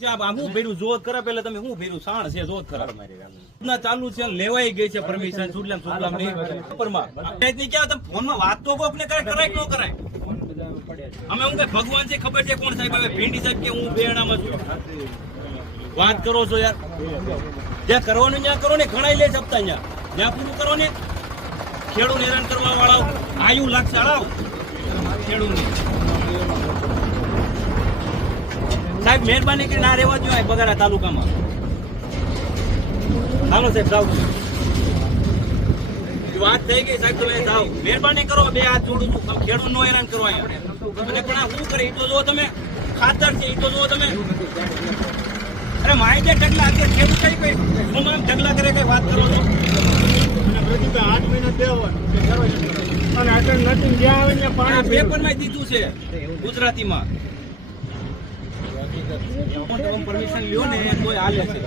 છે, આ હું ભેરું જોત ખરા પેલા તમે હું ભેરું સાણ છે, જોત ખરા. ના, ચાલુ છે લેવાઈ ગઈ છે, પરમિશન, સુડલામ સુડલામની ઉપરમાં ની ક્યાં તમે ફોનમાં વાત તો કોકને કરે કરાય ન કરાય? અમે હું કે ભગવાન છે, ખબર છે કોણ સાહેબ? હવે ભીંડી સાહેબ કે હું બેણામાં છું. વાત કરો છો યાર. જ્યાં કરવાનું, ત્યાં કરો ને ઘણા લે સપ્તાહ ત્યાં. ત્યાં પૂરું કરો ને ખેડૂત હેરાન કરવા વાળા આયુ લાગશે હળાવ ખેડૂતને. સાહેબ મહેરબાની કરી ના રહેવા જોઈએ બગાડા તાલુકામાં. હાલો સાહેબ જાઓ. વાત થઈ ગઈ સાહેબ તમે જાઓ. મહેરબાની કરો બે હાથ જોડું છું. ખેડૂત નો હેરાન કરો અહીંયા. અને પણ આ શું કરે એ તો જુઓ તમે. ખાતર છે એ તો જુઓ તમે. અરે માય જે ઢગલા અત્યારે ખેડૂત કઈ કઈ હું આમ ઢગલા કરે કઈ વાત કરો છો? આઠ મહિના દેવાનું અને આગળ નથી જ્યાં આવે ત્યાં પાણી પેપરમાં દીધું છે ગુજરાતીમાં. પરમિશન લ્યો ને કોઈ હાલે છે.